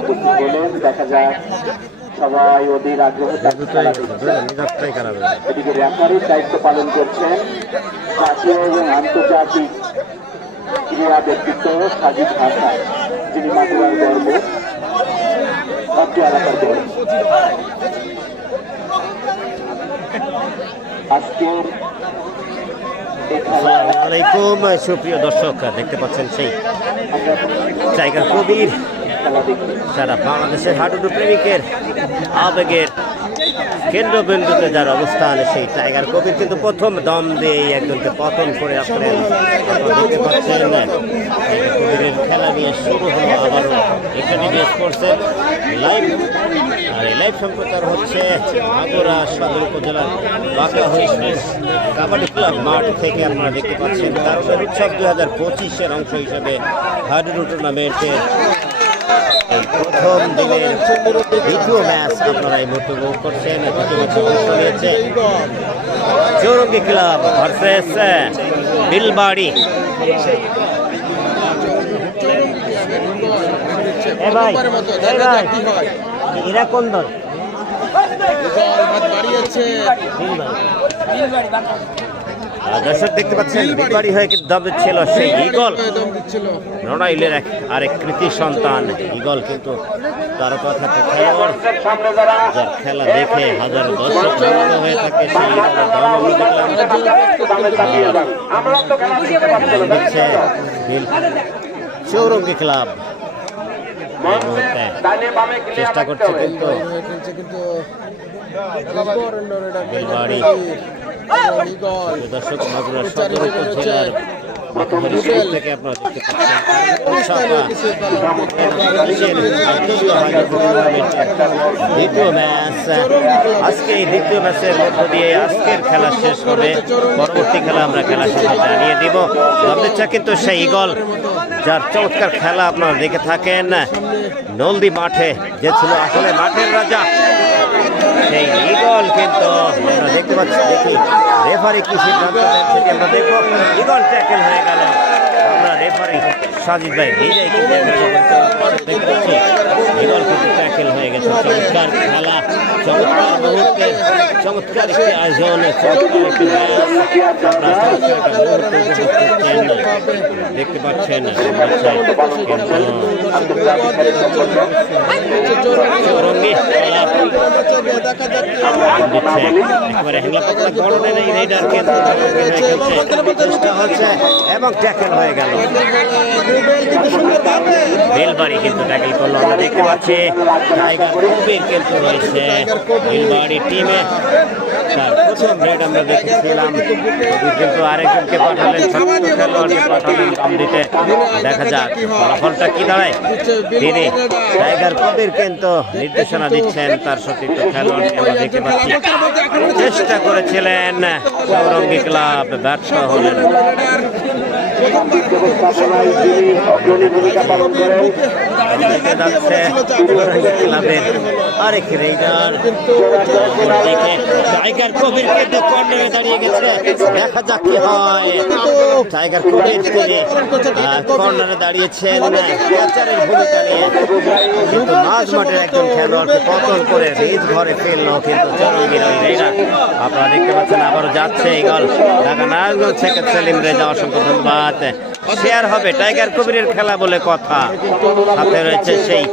উপস্থিত হলেন। দেখা যাক সবাই ওদের আগ্রহ এদিকে রেফারির দায়িত্ব পালন করছেন জাতীয় এবং আন্তর্জাতিক ক্রীড়া ব্যক্তিত্ব সাজিদ হাসান যিনি মাগুরার গর্ব। অত্র এলাকার গর্ব আজকের আলাইকুম সুপ্রিয় দর্শক, দেখতে পাচ্ছেন সেই টাইগার কবির সারা বাংলাদেশের হাডুডু প্রেমিকের আবেগের কেন্দ্রবিন্দুতে যার অবস্থান, সেই টাইগার কবির কিন্তু প্রথম দম দিয়ে একজনকে পতন করে আসলেন। দেখতে পাচ্ছেন কবিরের খেলা নিয়ে শুরু হলো আবারও এখানে স্পোর্টসের লাইভ আর এই লাইভ সম্প্রচার হচ্ছে মাগুরা সদর উপজেলার বাঁকা কাবাডি ক্লাব মাঠ থেকে আপনারা দেখতে পাচ্ছেন কারণের উৎসব দুই হাজার পঁচিশের অংশ হিসেবে হাডুডু টুর্নামেন্টের এই প্রথম দিনের দ্বিতীয় ম্যাচ আপনারা এই মুহূর্তে উপভোগ করছেন। Chowringhee club versus Bilbari. এ ভাই এ ভাই। এরা কোন দল? দর্শক দেখতে পাচ্ছেন বিলবাড়ি হয়ে কিন্তু দম ছিল সেই ইগল রোনাইলের এক আরেক কৃতি সন্তান ইগল কিন্তু তার কথা তো খেলোয়াড় যার খেলা দেখে হাজার দর্শক হয়ে থাকে সেই ইগলের দম। হচ্ছে চৌরঙ্গি ক্লাব। ডানে বামে ক্লিয়ার চেষ্টা করছে। কিন্তু দর্শক মাগুরা সদর উপজেলার থেকে আপনারা দেখতে পাচ্ছেন। সভা পুলিশের আন্তর্জাতিক হাইড্রো টুর্নামেন্টের দ্বিতীয় ম্যাচ। আজকে এই দ্বিতীয় ম্যাচের মধ্য দিয়ে আজকের খেলা শেষ হবে। পরবর্তী খেলা আমরা খেলা শেষে জানিয়ে দিব। গমনিচ্ছা কিন্তু সেই ইগল যার চমৎকার খেলা আপনারা দেখে থাকেন। নলদি মাঠে যে ছিল আসলে মাঠের রাজা, সেই ইগল কিন্তু আমরা দেখতে পাচ্ছি, দেখি রেফারি কি সিদ্ধান্ত সেটি আমরা দেখব। ইগল ট্যাকেল হয়ে গেল। আমরা রেফারি সাজিদ ভাই নিজেই কিন্তু ইগল কিন্তু হয়ে গেছে। চমৎকার খেলা চমৎকার মুহূর্তে চমৎকার একটি আয়োজন চমৎকার একটি দেখতে পাচ্ছেন একেবারে হেংলা পাতলা গড়নে নেই রেডার কিন্তু হচ্ছে এবং ট্যাকেল হয়ে গেল। বেলবাড়ি কিন্তু ট্যাকেল করল আমরা দেখতে পাচ্ছি। টাইগার কবির কিন্তু রয়েছে। বেলবাড়ি টিমে। তার প্রথম রেড আমরা দেখেছিলাম। কিন্তু আরেকজনকে পাঠালেন খেলোয়াড়কে পাঠালেন দাম দিতে দেখা যাক, ফলাফলটা কি দাঁড়ায়। তিনি কবির কিন্তু নির্দেশনা দিচ্ছেন, তার সতীর্থ খেলোয়াড়কে আমরা দেখতে পাচ্ছি। চেষ্টা করেছিলেন চৌরঙ্গি ক্লাব ব্যর্থ হলেন দেখে যাচ্ছে ক্লাবের আরেক রেডার দেখে টাইগার কবির কিন্তু কর্নারে দাঁড়িয়ে গেছে। দেখা যাক কি হয়। টাইগার কবির তিনি কর্নারে দাঁড়িয়েছেন ক্যাচারের ভূমিকা নিয়ে। কিন্তু মাঝ মাঠের একজন খেলোয়াড়কে পতন করে ঘরে ফেলল কিন্তু চৌরঙ্গির ওই রেডার আপনারা দেখতে পাচ্ছেন আবারও যাচ্ছে এই গল। ঢাকা নারায়ণগঞ্জ থেকে সেলিম রেজা অসংখ্য ধন্যবাদ। শেয়ার হবে, টাইগার কবিরের খেলা বলে কথা। সাথে রয়েছে সেই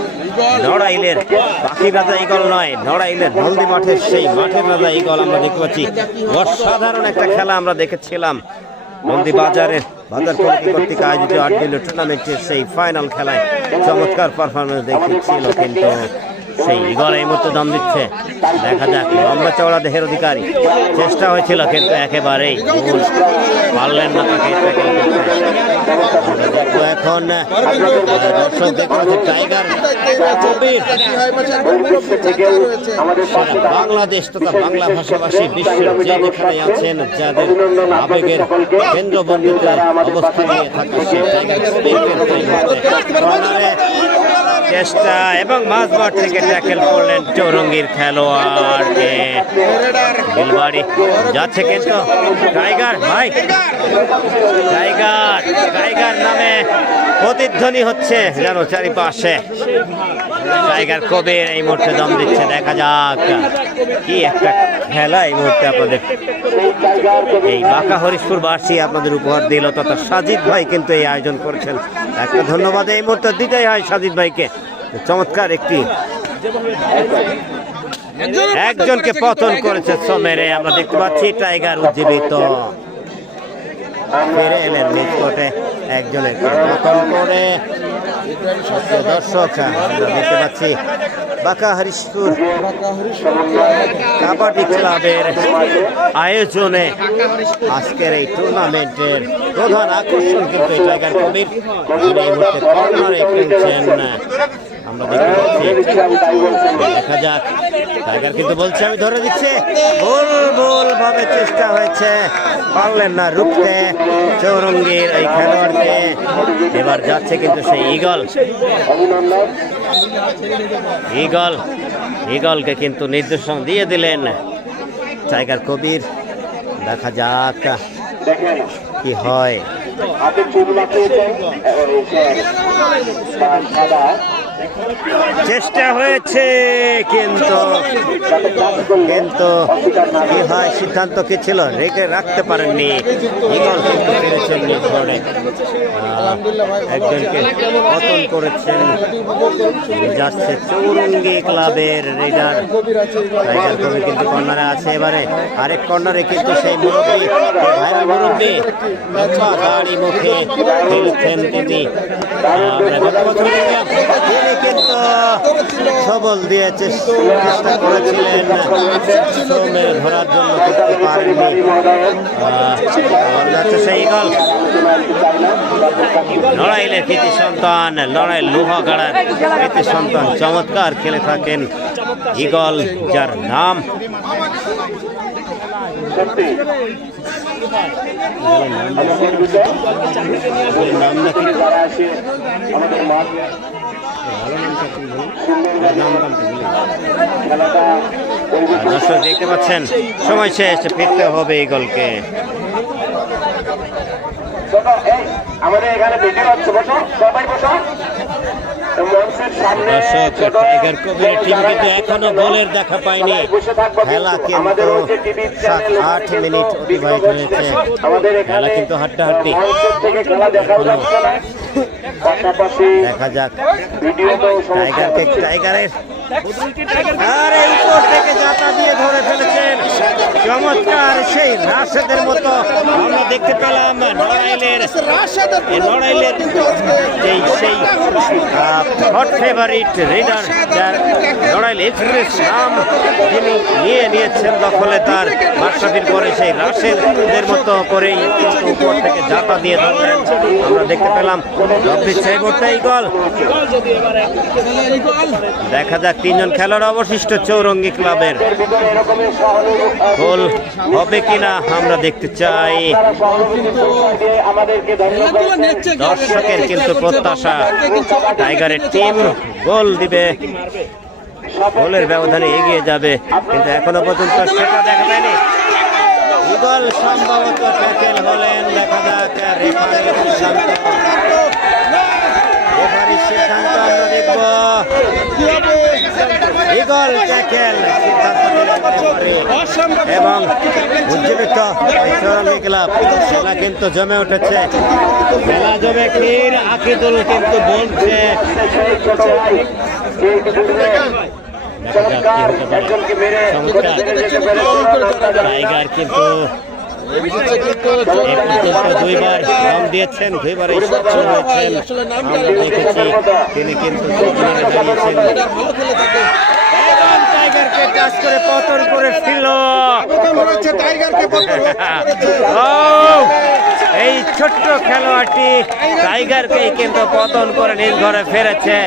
নড়াইলের বাকি রাজা ইগল নয়, নড়াইলের হলদি মাঠের সেই মাঠের রাজা ইগল আমরা দেখতে পাচ্ছি। অসাধারণ একটা খেলা আমরা দেখেছিলাম। নন্দী বাজারের বাজার কমিটি কর্তৃক আয়োজিত আট দিনের টুর্নামেন্টের সেই ফাইনাল খেলায় চমৎকার পারফরমেন্স দেখিয়েছিল কিন্তু সেই ইগল এই মুহূর্তে দম দিচ্ছে। দেখা যাক, লম্বা চওড়া দেহের অধিকারী। চেষ্টা হয়েছিল, কিন্তু একেবারেই ভুল। পারলেন না তাকে এখন দর্শক দেখতে টাইগার বাংলাদেশ তথা বাংলা ভাষাভাষী বিশ্বের যে যেখানে আছেন, যাদের আবেগের কেন্দ্রবন্দিতে অবস্থান নিয়ে থাকে সেই টাইগার চেষ্টা এবং মাঝমাঠ থেকে ট্যাকেল করলেন চৌরঙ্গির খেলোয়াড়কে। বিলবাড়ি যাচ্ছে কিন্তু টাইগার, ভাই। টাইগার টাইগার নামে প্রতিধ্বনি হচ্ছে যেন চারিপাশে। টাইগার কবির এই মুহূর্তে দম দিচ্ছে, দেখা যাক কি একটা খেলা এই মুহূর্তে আপনাদের এই বাঁকা হরিশপুর বার্ষি আপনাদের উপহার দিল তথা সাজিদ ভাই কিন্তু এই আয়োজন করেছেন। একটা ধন্যবাদ এই মুহূর্তে দিতেই হয় সাজিদ ভাইকে। চমৎকার একটি একজনকে পতন করেছে সোমেরে, আমরা দেখতে পাচ্ছি টাইগার উজ্জীবিত। একজনের পতন করে। দর্শক দেখতে পাচ্ছি বাঁকা হরিশপুর কাবাডি ক্লাবের আয়োজনে আজকের এই টুর্নামেন্টের প্রধান আকর্ষণ কিন্তু এই কবির। এই মুহূর্তে কর্নারে খেলছেন আমরা পাচ্ছি দেখা যাক। টাইগার কিন্তু বলছে আমি ধরে দিচ্ছি। ভুল ভুল ভাবে চেষ্টা হয়েছে পারলেন না রুখতে। চৌরঙ্গীর এই খেলোয়াড়কে এবার যাচ্ছে কিন্তু সেই ইগল ইগল ইগলকে কিন্তু নির্দেশন দিয়ে দিলেন টাইগার কবির। দেখা যাক কি হয়। চেষ্টা হয়েছে, কিন্তু কিন্তু কি হয়, সিদ্ধান্ত কি ছিল? রেখে রাখতে পারেননি। ইগল কিন্তু ফিরেছেন নিজ একজনকে পতন করেছেন যাচ্ছে চৌরঙ্গি ক্লাবের রেডার কবি কিন্তু কর্নারে আছে এবারে। আরেক কর্নারে কিন্তু সেই মুরব্বী ভাইরাল মুরব্বী দাড়ি মুখে খেলছেন তিনি। আমরা গত বছর সবল দিয়ে চেস- চেষ্টা করেছিলেন সোমের ধরার জন্য করতে পারেননি। সেই গল লড়াইলের কৃতি সন্তান, লড়াই লোহা গাড়ার। কৃতি সন্তান চমৎকার খেলে থাকেন ইগল যার নাম নাম নাকি দর্শক দেখতে পাচ্ছেন, সময় শেষ, ফিরতে হবে এই গলকে। আমাদের এখানে বেটি হচ্ছে, বসো, সবাই বসো। দর্শক টাইগার কবির টিম কিন্তু এখনও গোলের দেখা পায়নি। খেলা কিন্তু সাত আট মিনিট অতিবাহিত হয়েছে। খেলা কিন্তু হাড্ডাহাড্ডি। দেখা যাক। টাইগারকে টাইগারের আরে উপর থেকে চমৎকার সেই রাশেদের মতো দেখতে পেলাম লড়াইলের এই লড়াইলের সেই হট ফেভারিট রিডার যার লড়াইল এক্সপ্রেস নাম নিয়ে নিয়েছেন দখলে তার মাশরাফির পরে সেই রাশেদের মতো করেই উপর থেকে জাতা দিয়ে ধরলেন আমরা দেখতে পেলাম এই দেখা যাক তিনজন খেলোয়াড় অবশিষ্ট চৌরঙ্গি ক্লাবের গোল হবে কিনা আমরা দেখতে চাই। দর্শকের কিন্তু প্রত্যাশা। টাইগারের টিম গোল দিবে। গোলের ব্যবধানে এগিয়ে যাবে। কিন্তু এখনও পর্যন্ত সেটা দেখা যায়নি। সম্ভবত হলেন। দেখা যাক সিদ্ধান্ত আমরা দেখব ইগল ট্যাকেল। এবং উজ্জীবিত চৌরঙ্গি ক্লাব খেলা কিন্তু জমে উঠেছে খেলা জমে ক্ষীর আকিদুল কিন্তু বলছে টাইগার কিন্তু এ পর্যন্ত দুইবার দম দিয়েছেন দুইবারই স্বচ্ছ হয়েছেন। আমরা দেখেছি তিনি কিন্তু টাইগারকে টাচ করে পতন করে এই ছোট্ট খেলোয়াড়টি টাইগারকেই কিন্তু পতন করে নিজ ঘরে ফেরেছে।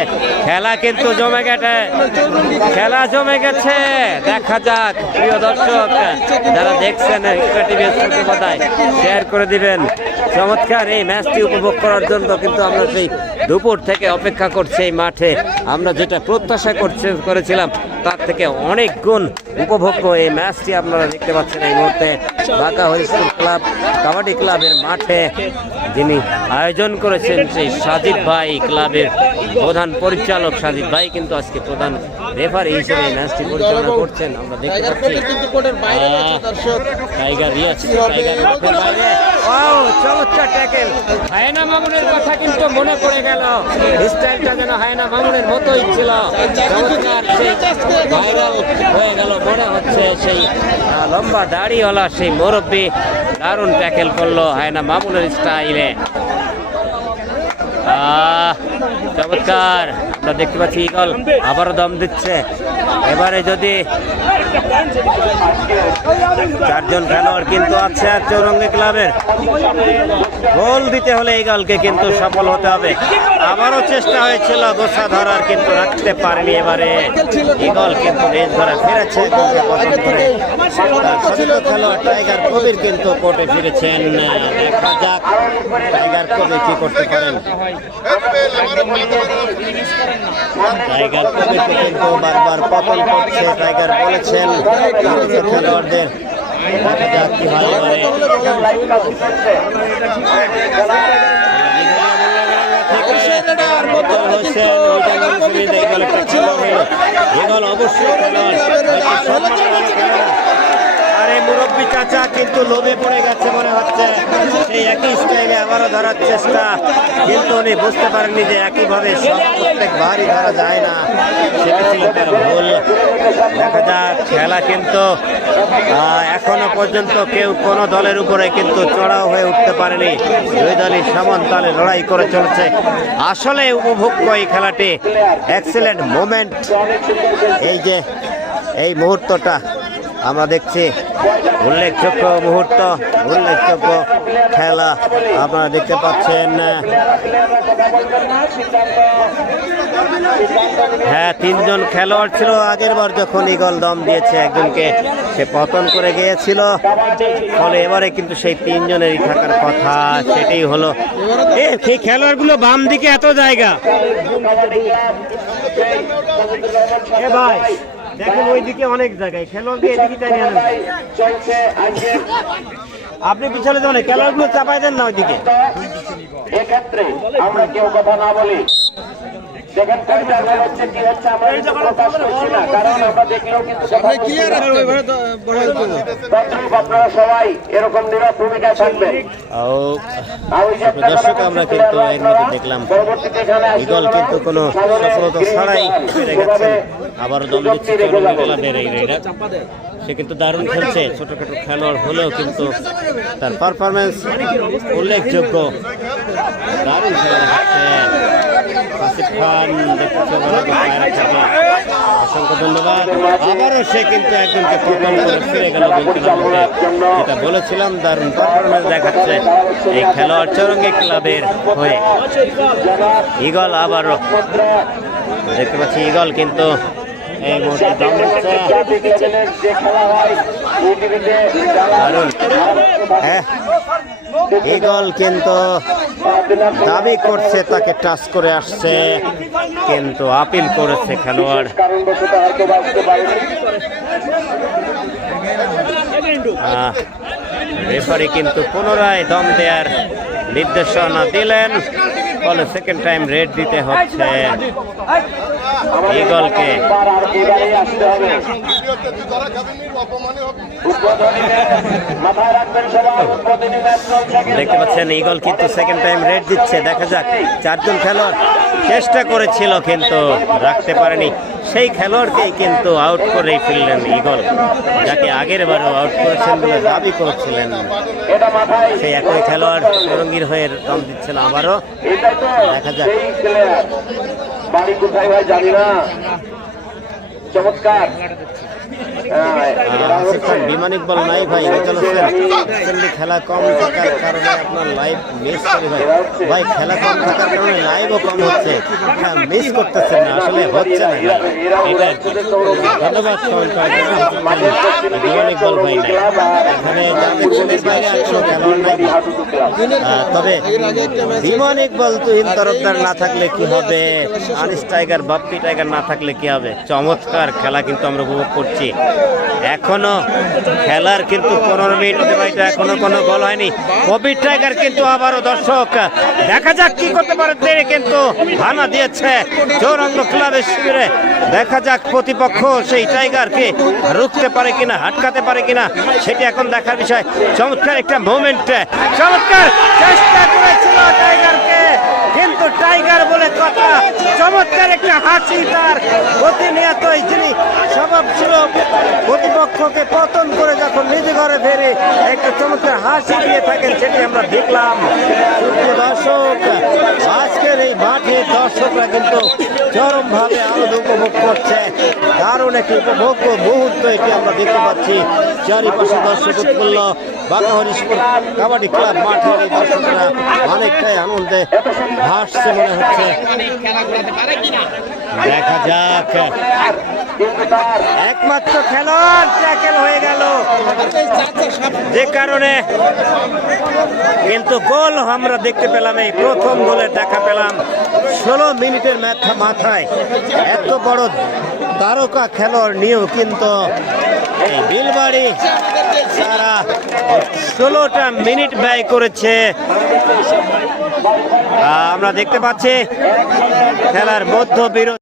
খেলা কিন্তু জমে গেছে। খেলা জমে গেছে। দেখা যাক প্রিয় দর্শক যারা দেখছেন টিভি শেয়ার করে দিবেন। চমৎকার এই ম্যাচটি উপভোগ করার জন্য কিন্তু আমরা সেই দুপুর থেকে অপেক্ষা করছে এই মাঠে। আমরা যেটা প্রত্যাশা করছে, করেছিলাম, তার থেকে অনেক গুণ উপভোগ্য এই ম্যাচটি আপনারা দেখতে পাচ্ছেন এই মুহূর্তে। ঢাকা হরিস্কুল ক্লাব, কাবাডি ক্লাবের মাঠে যিনি আয়োজন করেছেন সেই সাজিদ ভাই ক্লাবের প্রধান পরিচালক সাজিদ ভাই কিন্তু আজকে প্রধান রেফারি হিসেবে এই ম্যাচটি পরিচালনা করছেন। আমরা দেখতে পাচ্ছি চমৎকার ট্যাকেল। হায়না মামুনের কথা কিন্তু মনে পড়ে গেল। স্টাইলটা যেন হায়না মামুনের মতোই ছিল। চমৎকার সেই ভাইরাল হয়ে গেল মনে হচ্ছে সেই লম্বা দাড়িওয়ালা সেই মুরব্বী দারুণ ট্যাকেল করল হায়না মামুনের স্টাইলে। আহ, চমৎকার। আমরা দেখতে পাচ্ছি ইগল আবারও দম দিচ্ছে। এবারে যদি চারজন খেলোয়াড় কিন্তু আছে চৌরঙ্গি ক্লাবের, গোল দিতে হলে এই গলকে কিন্তু সফল হতে হবে। আবারও চেষ্টা হয়েছিল, গোসা ধরার কিন্তু রাখতে পারেনি এবারে। ইগল কিন্তু রেস ধরা ফিরেছে খেলোয়াড় টাইগার কবির কিন্তু কোর্টে ফিরেছেন। দেখা যাক, টাইগার কবির কি করতে পারেন। টাইগার কবিরকে কিন্তু বারবার পতন করছে। টাইগার বলেছেন খেলোয়াড়দের অবশ্যই খেলোয়াড় হয়তো সম্মানজনক খেলোয়াড়। আরে মুরব্বী চাচা, কিন্তু লোভে পড়ে গেছে মনে হচ্ছে। সেই একই স্টাইলে আবারও ধরার চেষ্টা। কিন্তু উনি বুঝতে পারেননি যে একইভাবে সব প্রত্যেকবারই ধরা যায় না। সেটা ছিল তার ভুল। দেখা যাক, খেলা কিন্তু এখনও পর্যন্ত কেউ কোনো দলের উপরে কিন্তু চড়াও হয়ে উঠতে পারেনি। দুই দলই সমান তালে লড়াই করে চলছে। আসলে উপভোগ্য এই খেলাটি। এক্সেলেন্ট মোমেন্ট এই যে, এই মুহূর্তটা। আমরা দেখছি উল্লেখযোগ্য মুহূর্ত উল্লেখযোগ্য খেলা আপনারা দেখতে পাচ্ছেন। হ্যাঁ তিনজন খেলোয়াড় ছিল আগের বার যখন ইগল দম দিয়েছে একজনকে সে পতন করে গিয়েছিল। ফলে এবারে কিন্তু সেই তিনজনেরই থাকার কথা সেটাই হলো। এ সেই খেলোয়াড়গুলো বাম দিকে এত জায়গা। এ ভাই দেখেন ওইদিকে অনেক জায়গায়। খেলোয়াড়কে এদিকে আপনি পিছনে যাবেন খেলোয়াড়গুলো চাপাই দেন না ওইদিকে। এক্ষেত্রে আমরা কেউ কথা না বলি। হচ্ছে কি হচ্ছে আমরা কিন্তু প্রকাশ করছি না কারণ আমরা দেখলেও কিন্তু আপনারা সবাই এরকম নীরব ভূমিকায় থাকবেন দর্শক আমরা কিন্তু আপনারা। এর মধ্যে দেখলাম ইগল কিন্তু কোনো সফলতা ছাড়াই যাবে। গেছেন আবার দম দিচ্ছে এই রেডার সে কিন্তু দারুণ খেলছে। ছোটখাটো খেলোয়াড় হলেও কিন্তু তার পারফরমেন্স উল্লেখযোগ্য। দারুণ খেলা দেখাচ্ছে আসিফ খান পায়রা অসংখ্য ধন্যবাদ। আবারও সে কিন্তু একজনকে পতন করে ফিরে গেল যেটা বলেছিলাম, দারুণ পারফরমেন্স দেখাচ্ছে এই খেলোয়াড় চৌরঙ্গি ক্লাবের হয়ে। ইগল আবারও। দেখতে পাচ্ছি ইগল কিন্তু হয় ইগল কিন্তু দাবি করছে, তাকে টাচ করে আসছে, কিন্তু আপিল করেছে খেলোয়াড়। রেফারি কিন্তু পুনরায় দম দেওয়ার নির্দেশনা দিলেন। ফলে সেকেন্ড টাইম রেড দিতে হচ্ছে ইগলকে। দেখতে পাচ্ছেন ইগল কিন্তু সেকেন্ড টাইম রেড দিচ্ছে দেখা যাক, চারজন খেলোয়াড় চেষ্টা করেছিল কিন্তু রাখতে পারেনি। সেই খেলোয়াড়কেই কিন্তু আউট করেই ফেললেন ইগল যাকে আগের বারও আউট করেছেন বলে দাবি করছিলেন। সেই একই খেলোয়াড় চৌরঙ্গির হয়ে দম দিচ্ছেন আবারও। দেখা যাক। বাড়ি কোথায় ভাই জানি না। চমৎকার। আসিফ খান বিমান ইকবাল নাই ভাই হোসেন খেলা কম থাকার কারণে আপনার লাইভ মিস করি ভাই। ভাই খেলা কম থাকার কারণে লাইভও কম হচ্ছে। মিস করতেছেন না আসলে হচ্ছে না। এটা ধন্যবাদ বিমান ইকবাল ভাই নাই। এখানে যাদের বাইরে আর কোনো খেলোয়াড় নাই। তবে বিমান ইকবাল তুহিন তরফদার না থাকলে কি হবে? আনিস টাইগার বাপ্পি টাইগার না থাকলে কি হবে? চমৎকার খেলা কিন্তু আমরা উপভোগ করছি। এখনও খেলার কিন্তু পনেরো মিনিট এখনও কোনো গোল হয়নি। কবির টাইগার কিন্তু আবারও দর্শক। দেখা যাক কি করতে পারে। তিনি কিন্তু হানা দিয়েছে চৌরঙ্গ ক্লাবের শিবিরে দেখা যাক প্রতিপক্ষ সেই টাইগারকে রুখতে পারে কিনা হাটকাতে পারে কিনা, সেটি এখন দেখার বিষয়। চমৎকার একটা মুভমেন্ট চমৎকার চেষ্টা করেছিল টাইগারকে, কিন্তু টাইগার বলে কথা, চমৎকার একটা হাসি তার। প্রতিনিয়তই যিনি স্বভাব ছিল প্রতিপক্ষকে পতন করে যখন নিজে ঘরে ফেরে, একটা চমৎকার হাসি দিয়ে থাকেন সেটি আমরা দেখলাম। দর্শক, আজকের এই মাঠে দর্শকরা কিন্তু চরমভাবে আনন্দ উপভোগ করছে। দারুণ একটি উপভোগ্য মুহূর্ত এটি আমরা দেখতে পাচ্ছি। চারিপাশে দর্শক বাঁকা হরিশপুর কাবাডি ক্লাব মাঠের এই দর্শকরা অনেকটাই আনন্দে ভাসছে মনে হচ্ছে। দেখা যাক। একমাত্র খেলোয়াড় ট্যাকেল হয়ে গেল। যে কারণে কিন্তু গোল আমরা দেখতে পেলাম এই প্রথম গোলে দেখা পেলাম ষোলো মিনিটের মাথা মাথায়। এত বড় তারকা খেলোয়াড় নিয়েও কিন্তু বিলবাড়ি তারা ষোলোটা মিনিট ব্যয় করেছে। আমরা দেখতে পাচ্ছি খেলার মধ্য বিরতি